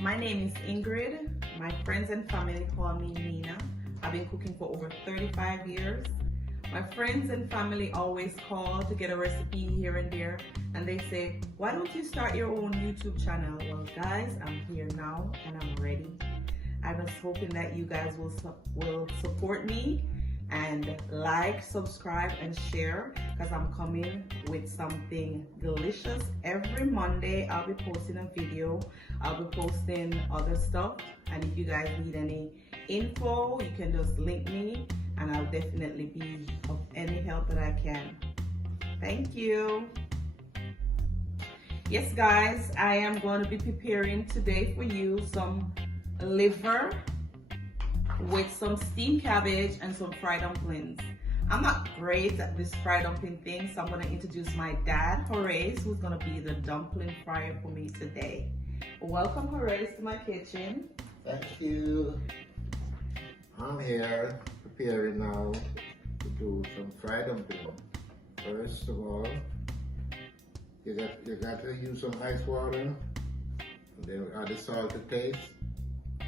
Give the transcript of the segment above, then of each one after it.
My name is Ingrid. My friends and family call me Nina. I've been cooking for over 35 years. My friends and family always call to get a recipe here and there, and they say, why don't you start your own YouTube channel? Well guys, I'm here now and I'm ready. I was hoping that you guys will support me and like, subscribe, and share, because I'm coming with something delicious. Every Monday I'll be posting a video. I'll be posting other stuff, and if you guys need any info, you can just link me and I'll definitely be of any help that I can. Thank you. Yes guys, I am going to be preparing today for you some liver with some steamed cabbage and some fried dumplings. I'm not great at this fried dumpling thing, so I'm going to introduce my dad, Horace, who's going to be the dumpling fryer for me today. Welcome, Horace, to my kitchen. Thank you. I'm here preparing now to do some fried dumpling. First of all, you got to use some ice water, and then add the salt to taste,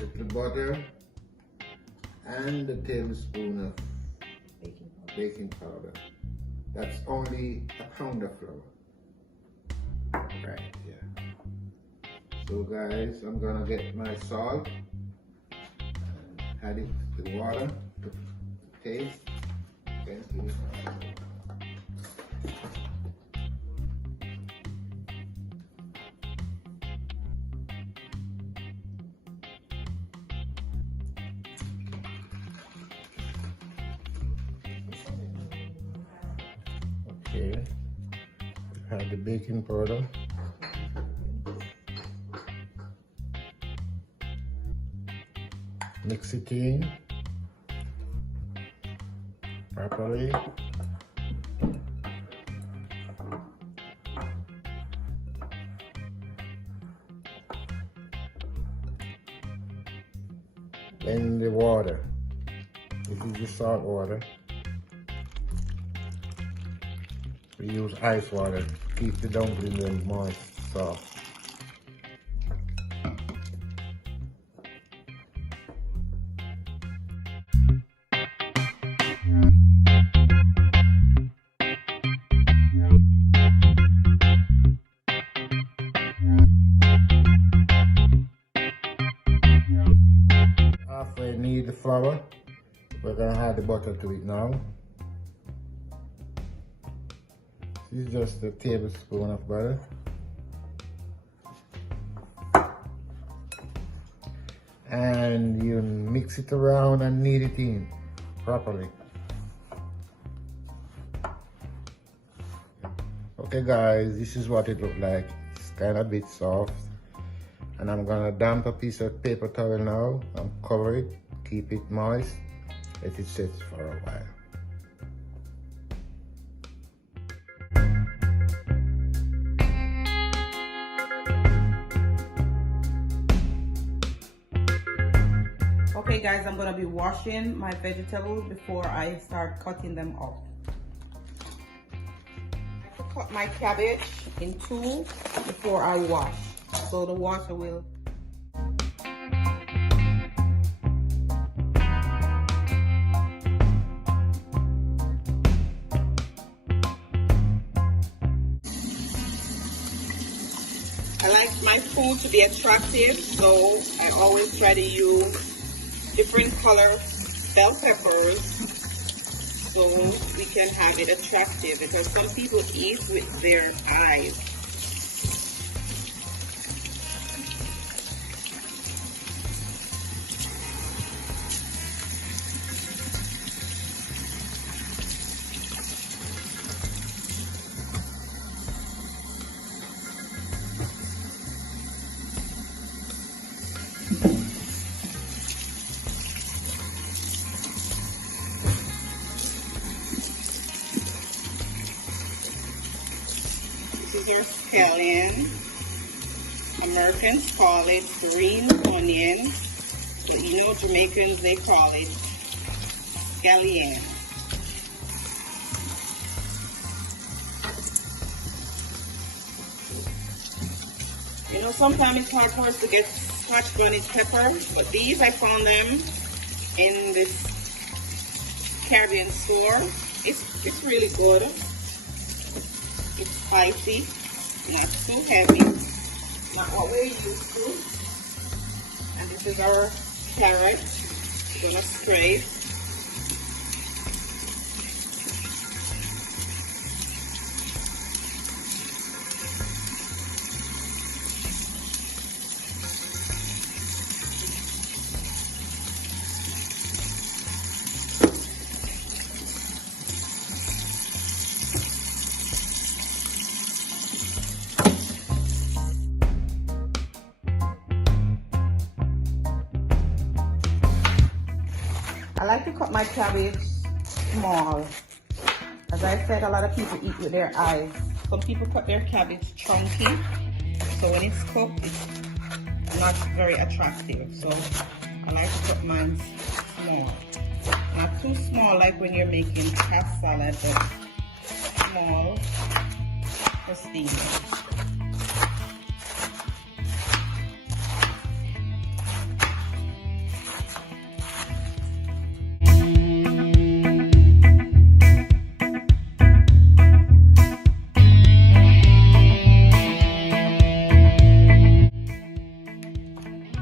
little butter, and a tablespoon of baking powder. That's only a pound of flour. Right here. So guys, I'm gonna get my salt and add it to the water to taste. Thank you. Okay, add the baking powder. Mix it in properly. Then the water. This is the salt water. We use ice water to keep the dumplings moist, soft. After I knead the flour, we're gonna add the butter to it now. This is just a tablespoon of butter. And you mix it around and knead it in properly. Okay guys, this is what it looks like. It's kind of a bit soft. And I'm gonna damp a piece of paper towel now and cover it, keep it moist, let it sit for a while. Okay guys, I'm going to be washing my vegetables before I start cutting them up. I cut my cabbage in two before I wash, so the water will. I like my food to be attractive, so I always try to use different color bell peppers so we can have it attractive, because some people eat with their eyes. This is your scallion. Americans call it green onion. But you know, Jamaicans, they call it scallion. You know, sometimes it's hard for us to get Scotch bonnet pepper, but these I found them in this Caribbean store. It's really good. It's spicy, not too heavy, not what we're used to. And this is our carrot. We're gonna scrape. I like to cut my cabbage small. As I said, a lot of people eat with their eyes. Some people cut their cabbage chunky, so when it's cooked, it's not very attractive. So I like to cut mine small. Not too small like when you're making cat salad, but small, pristine.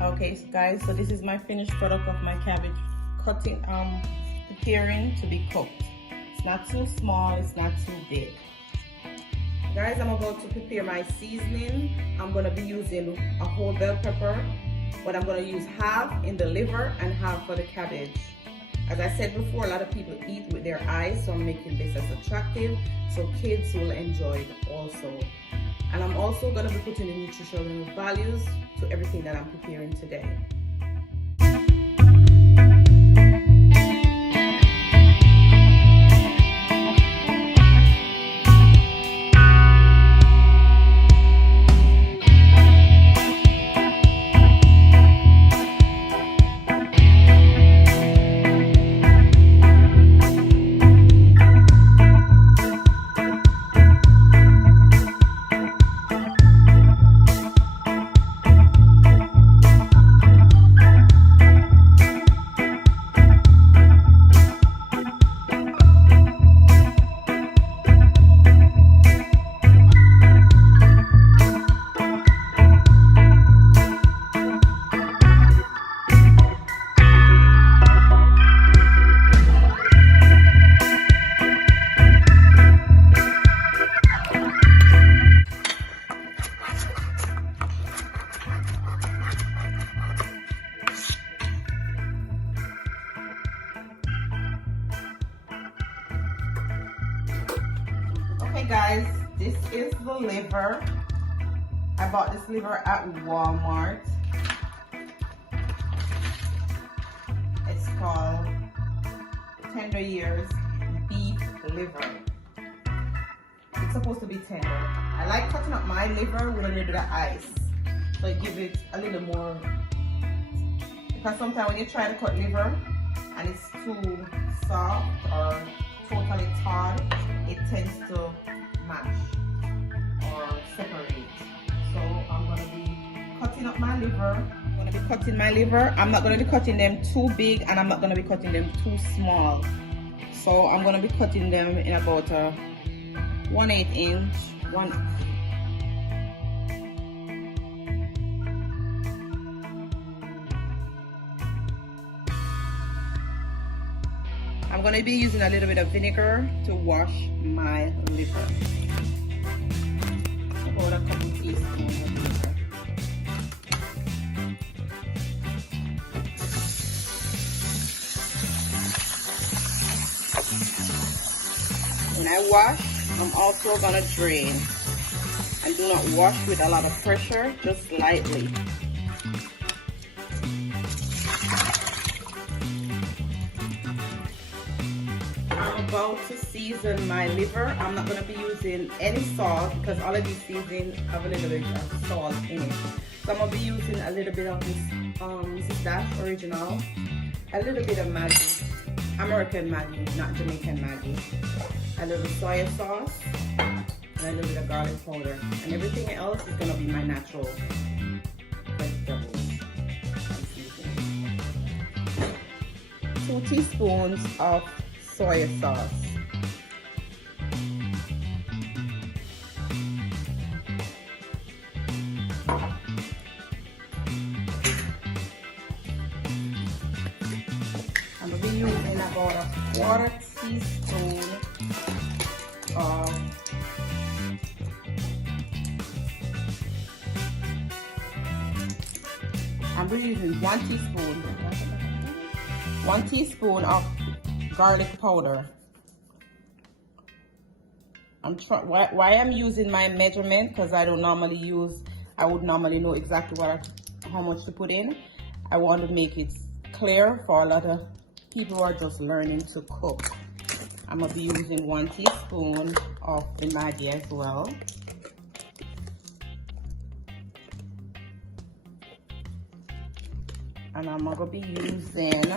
Okay guys, so this is my finished product of my cabbage preparing to be cooked. It's not too small, it's not too big. Guys, I'm about to prepare my seasoning. I'm going to be using a whole bell pepper, but I'm going to use half in the liver and half for the cabbage. As I said before, a lot of people eat with their eyes, so I'm making this as attractive so kids will enjoy it also. And I'm also going to be putting the nutritional values to everything that I'm preparing today. Okay guys, this is the liver. I bought this liver at Walmart. It's called Tender Years Beef Liver. It's supposed to be tender. I like cutting up my liver with a little bit of ice, so it gives it a little more, because sometimes when you try to cut liver and it's too soft or totally hard, it tends to mash or separate. So I'm going to be cutting up my liver. I'm going to be cutting my liver. I'm not going to be cutting them too big, and I'm not going to be cutting them too small. So I'm going to be cutting them in about a 1/8 inch. I'm going to be using a little bit of vinegar to wash my liver. About a couple teaspoons of vinegar. When I wash, I'm also going to drain. And do not wash with a lot of pressure, just lightly. I'm about to season my liver. I'm not going to be using any salt because all of these seasonings have a little bit of salt in it. So I'm going to be using a little bit of this Mrs. Dash Original, a little bit of Maggi, American Maggi, not Jamaican Maggi, a little soy sauce, and a little bit of garlic powder. And everything else is going to be my natural 2 teaspoons of soy sauce. I'm going to be using about a 1/4 teaspoon of using 1 teaspoon of garlic powder. Why I'm using my measurement, because I would normally know exactly how much to put in. I want to make it clear for a lot of people who are just learning to cook. I'm gonna be using 1 teaspoon of the Maggi as well. And I'm gonna be using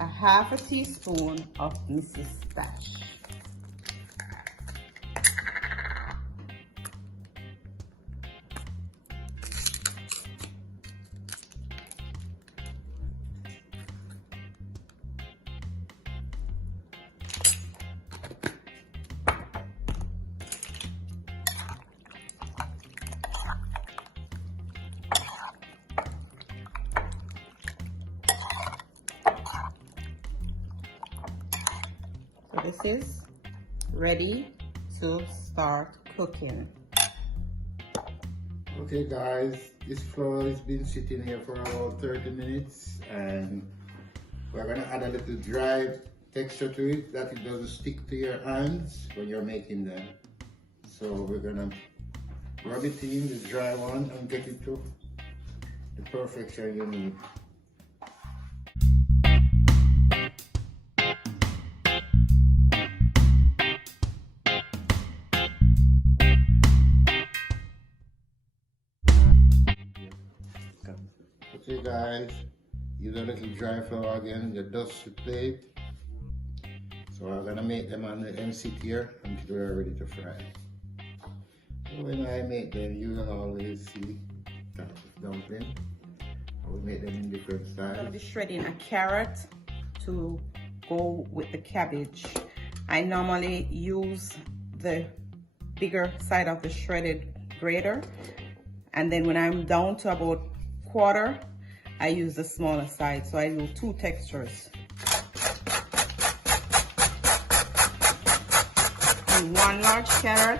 a 1/2 teaspoon of Mrs. Stash. So this is ready to start cooking. Okay guys, this flour has been sitting here for about 30 minutes and we're gonna add a little dry texture to it that it doesn't stick to your hands when you're making them. So we're gonna rub it in, the dry one, and get it to the perfection you need. Okay guys, use a little dry flour again, the dust plate. So I'm gonna make them on the end sit here until they're ready to fry. So when I make them, you will always see that dumpling. I will make them in different styles. I'm gonna be shredding a carrot to go with the cabbage. I normally use the bigger side of the shredded grater, and then when I'm down to about 1/4, I use the smaller side, so I do 2 textures. And 1 large carrot.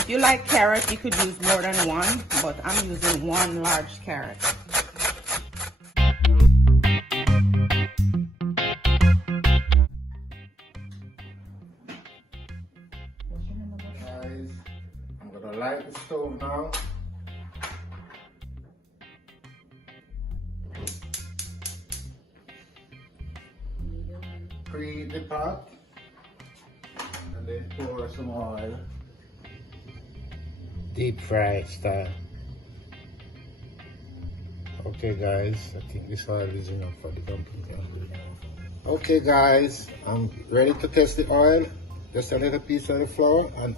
If you like carrot, you could use more than 1, but I'm using 1 large carrot. Guys, I'm gonna light the stove now. Preheat the pot and then pour some oil. Deep fry style. Okay guys, I think this oil is enough for the dumpling. Okay guys, I'm ready to test the oil. Just a little piece of the flour, and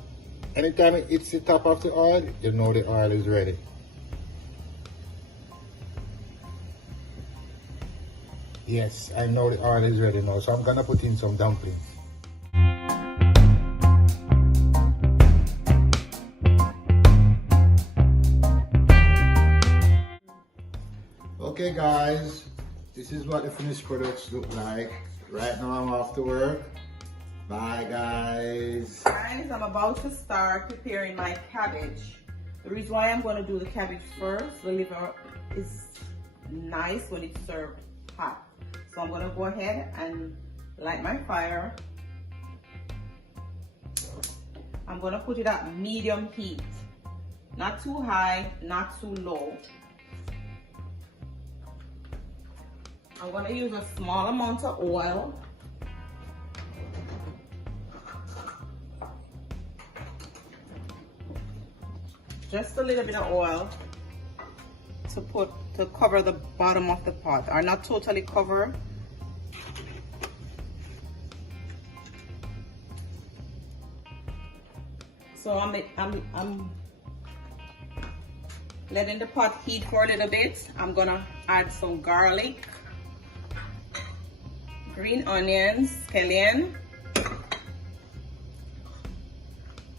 anytime it hits the top of the oil, you know the oil is ready. Yes, I know the oil is ready now, so I'm gonna put in some dumplings. Okay guys, this is what the finished products look like. Right now I'm off to work. Bye guys. Guys, I'm about to start preparing my cabbage. The reason why I'm going to do the cabbage first, the liver is nice when it's served hot. So I'm going to go ahead and light my fire. I'm going to put it at medium heat. Not too high, not too low. I'm going to use a small amount of oil. Just a little bit of oil to cover the bottom of the pot, or not totally cover. So I'm letting the pot heat for a little bit. I'm gonna add some garlic. green onions, scallion,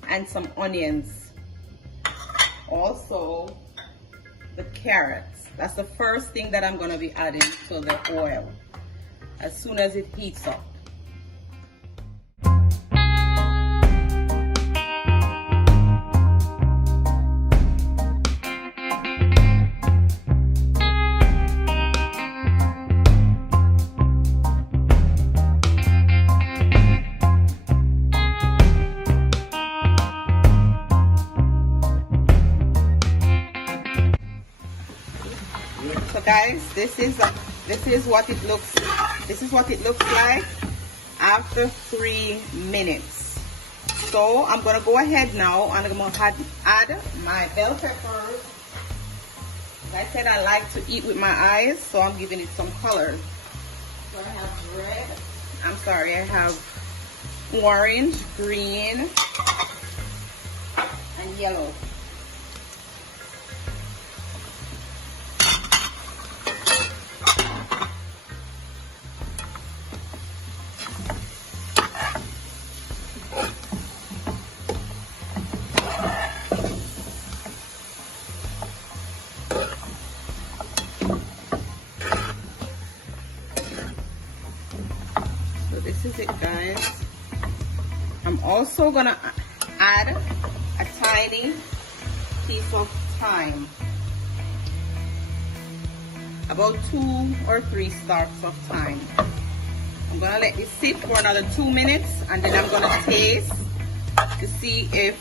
and some onions. Also, the carrots. That's the first thing that I'm gonna be adding to the oil as soon as it heats up. So guys, this is what it looks like after 3 minutes. So I'm gonna go ahead now and I'm gonna add my bell peppers. Like I said, I like to eat with my eyes, so I'm giving it some colors. So I have orange, green, and yellow. This is it, guys. I'm also gonna add a tiny piece of thyme, about 2 or 3 stalks of thyme. I'm gonna let this sit for another 2 minutes, and then I'm gonna taste to see if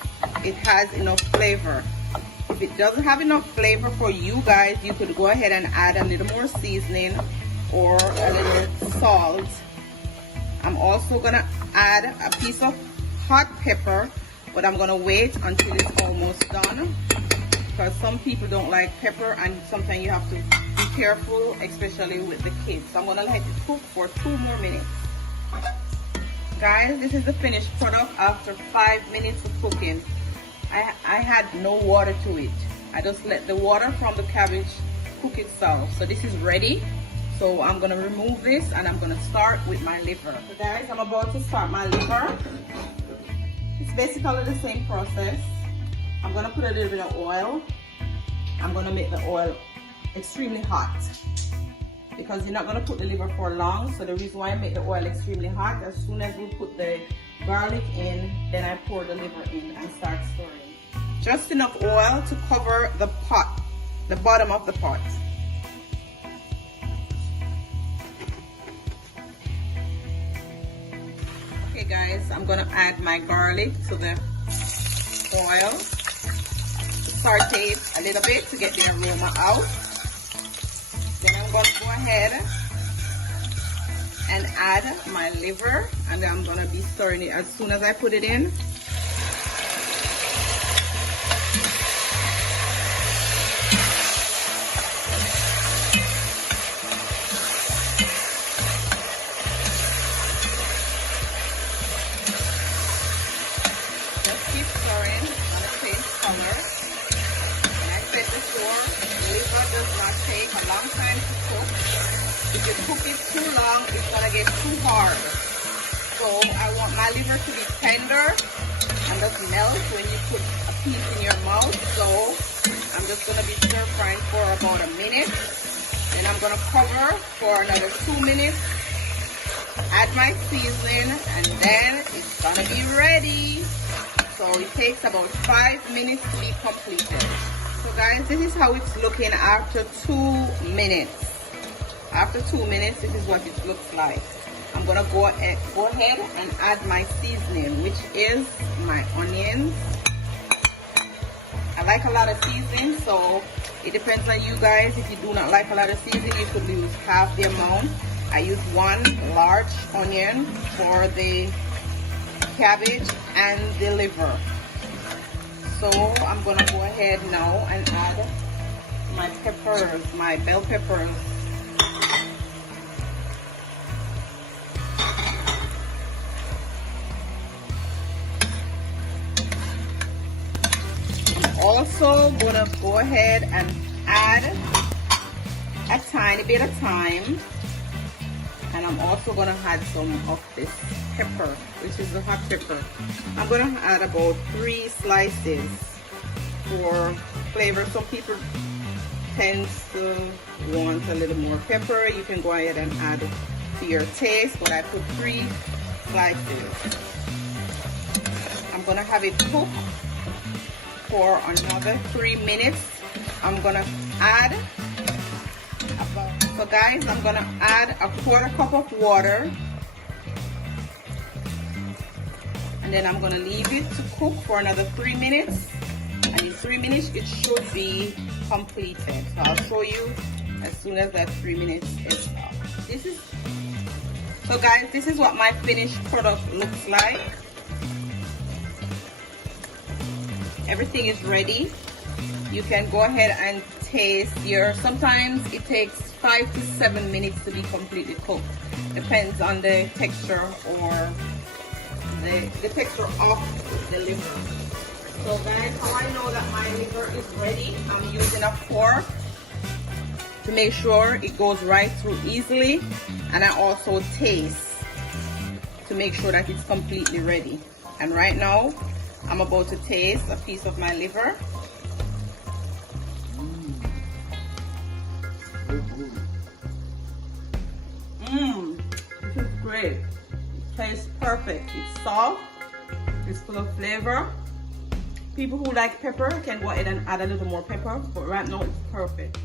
it has enough flavor. If it doesn't have enough flavor for you guys, you could go ahead and add a little more seasoning or a little salt. I'm also gonna add a piece of hot pepper, but I'm gonna wait until it's almost done, because some people don't like pepper and sometimes you have to be careful, especially with the kids. So I'm gonna let it cook for 2 more minutes. Guys, this is the finished product after 5 minutes of cooking. I had no water to it. I just let the water from the cabbage cook itself. So this is ready. So I'm gonna remove this and I'm gonna start with my liver. So guys, I'm about to start my liver. It's basically the same process. I'm gonna put a little bit of oil. I'm gonna make the oil extremely hot, because you're not gonna put the liver for long. So the reason why I make the oil extremely hot, as soon as we put the garlic in, then I pour the liver in and start stirring. Just enough oil to cover the pot, the bottom of the pot. Okay guys, I'm gonna add my garlic to the oil. Saute it a little bit to get the aroma out. Then I'm gonna go ahead and add my liver, and I'm gonna be stirring it as soon as I put it in. A long time to cook. If you cook it too long, it's gonna get too hard. So I want my liver to be tender and doesn't melt when you put a piece in your mouth. So I'm just gonna be stir frying for about a minute. Then I'm gonna cover for another 2 minutes. Add my seasoning, and then it's gonna be ready. So it takes about 5 minutes to be completed. So guys, this is how it's looking after 2 minutes. After 2 minutes, this is what it looks like. I'm gonna go ahead and add my seasoning, which is my onions. I like a lot of seasoning, so it depends on you guys. If you do not like a lot of seasoning, you could use half the amount. I use 1 large onion for the cabbage and the liver. So I'm gonna go ahead now and add my peppers, my bell peppers. I'm also gonna go ahead and add a tiny bit of thyme And I'm also gonna add some of this pepper, which is the hot pepper. I'm gonna add about 3 slices for flavor. Some people tend to want a little more pepper. You can go ahead and add to your taste, but I put 3 slices. I'm gonna have it cook for another 3 minutes. I'm gonna add so guys, I'm gonna add a 1/4 cup of water, and then I'm gonna leave it to cook for another 3 minutes. And in 3 minutes it should be completed. So I'll show you as soon as that 3 minutes is up. So guys, this is what my finished product looks like. Everything is ready. You can go ahead and taste your, sometimes it takes 5 to 7 minutes to be completely cooked. Depends on the texture or the texture of the liver. So guys, how I know that my liver is ready, I'm using a fork to make sure it goes right through easily, and I also taste to make sure that it's completely ready. And right now, I'm about to taste a piece of my liver. This is great. It tastes perfect. It's soft. It's full of flavor. People who like pepper can go ahead and add a little more pepper, but right now it's perfect.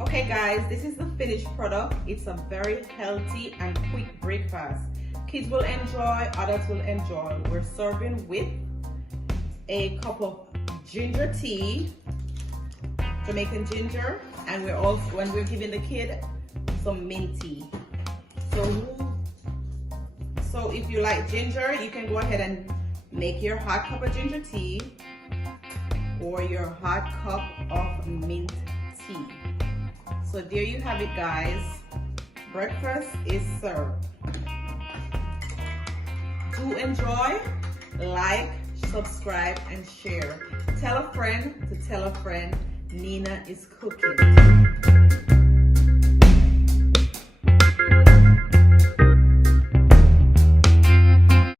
Okay guys, this is the finished product. It's a very healthy and quick breakfast. Kids will enjoy, adults will enjoy. We're serving with a cup of ginger tea, Jamaican ginger, and we're giving the kid some mint tea. So if you like ginger, you can go ahead and make your hot cup of ginger tea or your hot cup of mint tea. So there you have it guys. Breakfast is served. Do enjoy, like, subscribe and share. Tell a friend to tell a friend Nina is cooking.